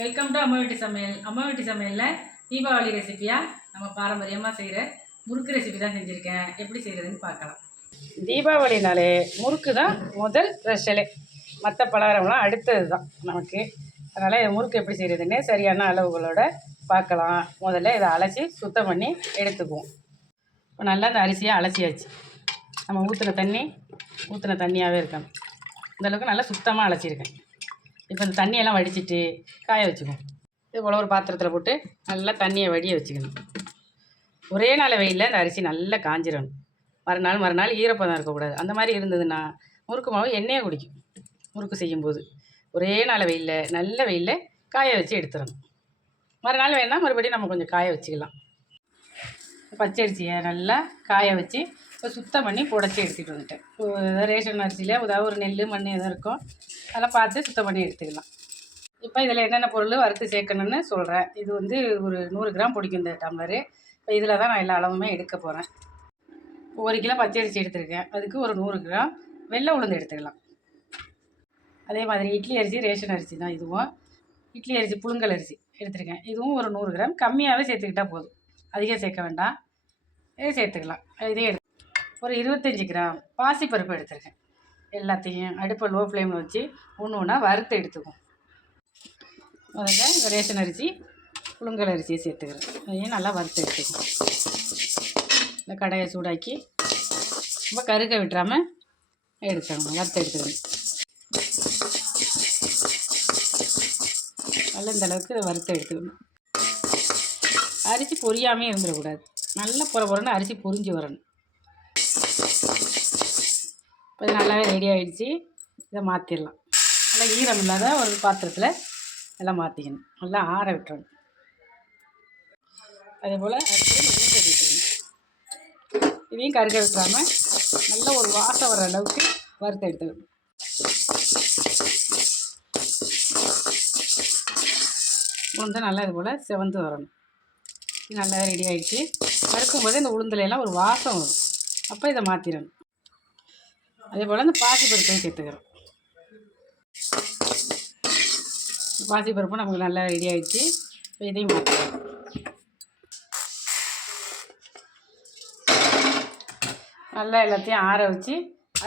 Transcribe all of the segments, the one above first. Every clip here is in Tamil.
வெல்கம் டு அம்மா வீட்டு சமையல். அம்மா வீட்டு சமையலில் தீபாவளி ரெசிபியாக நம்ம பாரம்பரியமாக செய்கிற முறுக்கு ரெசிபி தான் செஞ்சுருக்கேன். எப்படி செய்கிறதுன்னு பார்க்கலாம். தீபாவளினாலே முறுக்கு தான் முதல் ஸ்பெஷலே. மற்ற பலகாரம்லாம் அடுத்தது தான் நமக்கு. அதனால் முறுக்கு எப்படி செய்கிறதுன்னு சரியான அளவுகளோட பார்க்கலாம். முதல்ல இதை அலசி சுத்தம் பண்ணி எடுத்துக்குவோம். இப்போ நல்லா இந்த அரிசியை அலசியாச்சு. நம்ம ஊற்றின தண்ணியாகவே இருக்கணும். இந்தளவுக்கு நல்லா சுத்தமாக அலசியிருக்கேன். இப்போ இந்த தண்ணியெல்லாம் வடிச்சிட்டு காய வச்சுக்குவோம். இது போல் ஒரு பாத்திரத்தில் போட்டு நல்லா தண்ணியை வடிய வச்சுக்கணும். ஒரே நாள் வெயிலில் இந்த அரிசி நல்லா காஞ்சிடணும். மறுநாள் ஈரப்பதம் இருக்கக்கூடாது. அந்த மாதிரி இருந்ததுன்னா முறுக்கு மாவு எண்ணெயை குடிக்கும். முறுக்கு செய்யும்போது ஒரே நாள் வெயிலில் நல்ல வெயிலில் காய வச்சு எடுத்துடணும். மறுநாள் வேணால் மறுபடியும் நம்ம கொஞ்சம் காய வச்சுக்கலாம். பச்சரிசியை நல்லா காய வச்சு இப்போ சுத்தம் பண்ணி புடச்சி எடுத்துகிட்டு வந்துட்டேன். ரேஷன் அரிசியில் ஏதாவது ஒரு நெல் மண் எதுவும் இருக்கும், அதெல்லாம் பார்த்து சுத்தம் பண்ணி எடுத்துக்கலாம். இப்போ இதில் என்னென்ன பொருள் வறுத்து சேர்க்கணுன்னு சொல்கிறேன். இது வந்து ஒரு 100 கிராம் பிடிக்கும் இந்த டம்ளரு. இப்போ இதில் தான் நான் எல்லா அளவுமே எடுக்க போகிறேன். 1 கிலோ பச்சரிசி எடுத்துருக்கேன். அதுக்கு ஒரு 100 கிராம் வெள்ளை உளுந்து எடுத்துக்கலாம். அதே மாதிரி இட்லி அரிசி ரேஷன் அரிசி தான் இதுவும். இட்லி அரிசி புழுங்கல் அரிசி எடுத்துருக்கேன். இதுவும் ஒரு 100 கிராம் கம்மியாகவே சேர்த்துக்கிட்டால் போதும். அதிகம் சேர்க்க வேண்டாம். இதே சேர்த்துக்கலாம். இதே ஒரு 25 கிராம் பாசிப்பருப்பு எடுத்துருக்கேன். எல்லாத்தையும் அடுப்பை லோ ஃப்ளேமில் வச்சு ஒன்று ஒன்றா வறுத்து எடுத்துக்குவோம். முதல்ல இந்த ரேஷன் அரிசி புழுங்கல் அரிசியை சேர்த்துக்கிறேன். அதையும் நல்லா வறுத்து எடுத்துக்குவோம். இந்த கடையை சூடாக்கி ரொம்ப கருக விட்டுறாமல் எடுத்துக்கணும். வறுத்து எடுத்துக்கணும். நல்லா இந்த அளவுக்கு இதை வறுத்து எடுத்துக்கணும். அரிசி பொரியாமே இருந்துடக்கூடாது. நல்லா பொறன்னு அரிசி பொரிஞ்சு வரணும். இப்போ இது நல்லாவே ரெடி ஆகிடுச்சு. இதை மாற்றிடலாம். நல்லா ஈரம் இல்லாத ஒரு பாத்திரத்தில் எல்லாம் மாற்றிக்கணும். நல்லா ஆற விட்டுறணும். அதே போல் அடுத்து உளுந்து எடுத்துக்கணும். இதையும் கருக விட்டுறாமல் நல்ல ஒரு வாசம் வர அளவுக்கு வறுத்து எடுத்துக்கணும். உளுந்து நல்லா இது போல் செவந்து வரணும். இது நல்லா ரெடி ஆகிடுச்சு. வறுக்கும்போது இந்த உளுந்துலையெல்லாம் ஒரு வாசம் வரும். அப்போ இதை மாற்றிடணும். அதே போல் இந்த பாசிப்பருப்பையும் சேர்த்துக்கிறோம். பாசிப்பருப்பும் நமக்கு நல்லா ரெடி ஆகிடுச்சு. இப்போ இதையும் மாற்றிக்கிறோம். நல்லா எல்லாத்தையும் ஆற வச்சு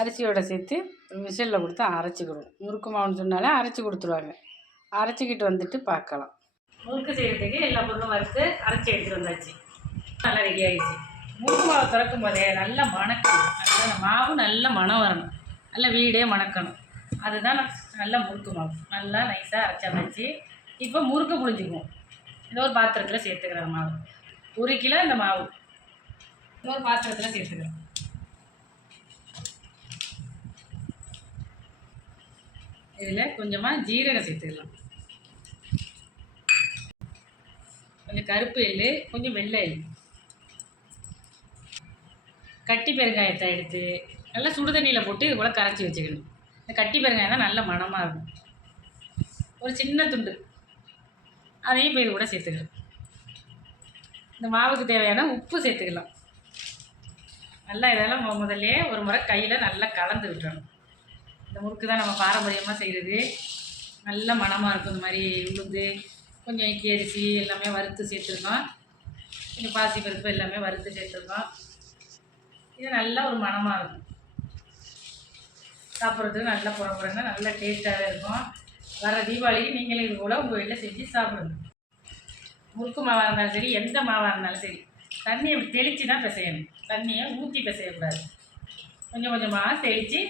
அரிசியோடு சேர்த்து விசிலில் கொடுத்து அரைச்சிக்கிடுவோம். முறுக்கு மாவுன்னு சொன்னாலே அரைச்சி கொடுத்துருவாங்க. அரைச்சிக்கிட்டு வந்துட்டு பார்க்கலாம். முறுக்கு செய்கிறதுக்கு எல்லா பொருளும் வறுத்து அரைச்சி எடுத்துகிட்டு வந்தாச்சு. நல்லா ரெடி ஆகிடுச்சு. முறுக்கு மாவு திறக்கும் போதே நல்லா மணக்கணும். நல்லா மாவு நல்ல மணம் வரணும். நல்லா வீடே மணக்கணும். அதுதான் நல்ல முறுக்கு மாவு. நல்லா நைஸாக அரைச்சாச்சு. இப்போ முறுக்கு புழிஞ்சிக்குவோம். ஏதோ ஒரு பாத்திரத்தில் சேர்த்துக்கிறேன் மாவு. 1 கிலோ இந்த மாவு ஏதோ ஒரு பாத்திரத்தில் சேர்த்துக்கிறேன். இதில் கொஞ்சமாக ஜீரகம் சேர்த்துக்கலாம். கொஞ்சம் கருப்பு எள்ளு, கொஞ்சம் வெள்ளை எள்ளு, கட்டி பெருங்காயத்தை எடுத்து நல்லா சுடு தண்ணியில் போட்டு இது போல் கரைச்சி வச்சுக்கணும். இந்த கட்டி பெருங்காயம் தான் நல்ல மணமாக இருக்கும். ஒரு சின்ன துண்டு அதையும் இப்போ இது கூட சேர்த்துக்கலாம். இந்த மாவுக்கு தேவையான உப்பு சேர்த்துக்கலாம். நல்லா இதெல்லாம் முதல்ல ஒரு முறை கையில் நல்லா கலந்து விட்டுறணும். இந்த முறுக்கு தான் நம்ம பாரம்பரியமாக செய்கிறது. நல்ல மணமாக இருக்கும். இந்த மாதிரி உளுந்து கொஞ்சம் இட்லி அரிசி எல்லாமே வறுத்து சேர்த்துருக்கோம். கொஞ்சம் பாசிப்பருப்பு எல்லாமே வறுத்து சேர்த்துருக்கோம். இது நல்லா ஒரு மணமாக இருக்கும். சாப்பிட்றதுக்கு நல்லா புறப்புறங்க நல்லா டேஸ்ட்டாகவே இருக்கும். வர தீபாவளிக்கு நீங்களே இது போல் உங்கள் வீட்டில் செஞ்சு சாப்பிடுங்க. முறுக்கு மாவாக இருந்தாலும் சரி, எந்த மாவாக இருந்தாலும் சரி, தண்ணியை தெளித்து தான் பிசையணும். தண்ணியை ஊற்றி பிசையக்கூடாது. கொஞ்சம் கொஞ்சமாக தெளித்து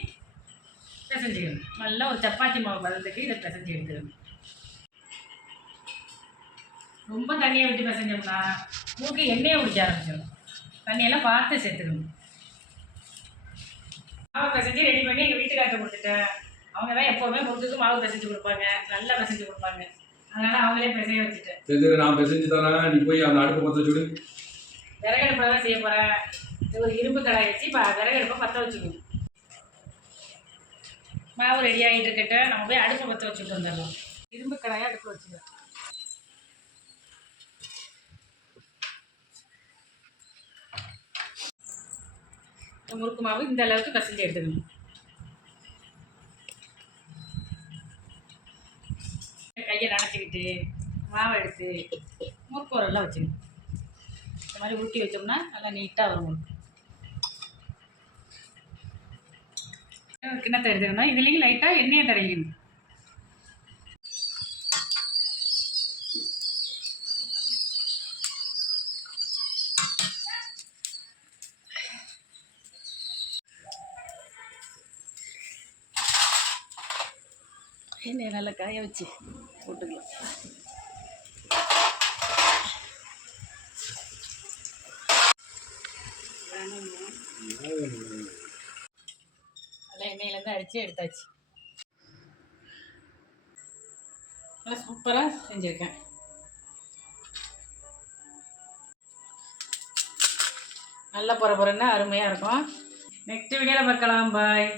பிசைஞ்சிக்கணும். நல்லா ஒரு சப்பாத்தி மாவு பதத்துக்கு இதை பிசைஞ்சு எடுத்துக்கணும். ரொம்ப தண்ணியை விட்டு பிசைஞ்சோம்னா முறுக்கு எண்ணெயை குடிக்க ஆரம்பிச்சிடும். தண்ணியெல்லாம் பார்த்து சேர்த்துக்கணும். மாவு பிசைஞ்சு ரெடி பண்ணி எங்கள் வீட்டுக்கார்ட்ட கொடுத்துட்டேன். அவங்க தான் எப்போவுமே முறுக்குக்கு மாவு பிசைஞ்சு கொடுப்பாங்க. நல்லா பிசைஞ்சு கொடுப்பாங்க. அதனால் அவங்களே பிசைய வச்சுட்டேன். சரி, நான் பிசைஞ்சு தரேன். நீ போய் அந்த அடுப்பை பற்ற வச்சுடு. விறகடுப்பில் தான் செய்ய போகிறேன். இது ஒரு இரும்பு கடாய் வச்சு இப்போ விறகடுப்பை பற்ற வச்சுக்கணும். மாவு ரெடி ஆகிட்டு இருக்கட்டும். நம்ம போய் அடுப்பை பற்ற வச்சுட்டு வந்துடலாம். இரும்பு கடாயை அடுப்பு வச்சுக்கலாம். முறுக்கு மாவு இந்த அளவுக்கு பிசைஞ்சு எடுத்துக்கணும். கையை நனைச்சிக்கிட்டு மாவை எடுத்து முறுக்குரெல்லாம் வச்சுக்கணும். இந்த மாதிரி உருட்டி வச்சோம்னா நல்லா நீட்டாக வரும். கிண்ணத்தை எடுத்துக்கணும். இதுலேயும் லைட்டாக எண்ணெயை தடவிக்கணும். எண்ணெயை நல்லா காய வச்சு போட்டுக்கலாம். நல்லா எண்ணெயிலேருந்து அடித்து எடுத்தாச்சு. நல்லா சூப்பராக செஞ்சுருக்கேன். நல்லா பொற பொறன்னா அருமையாக இருக்கும். நெக்ஸ்ட் வீடியோவில் பார்க்கலாம். பாய்.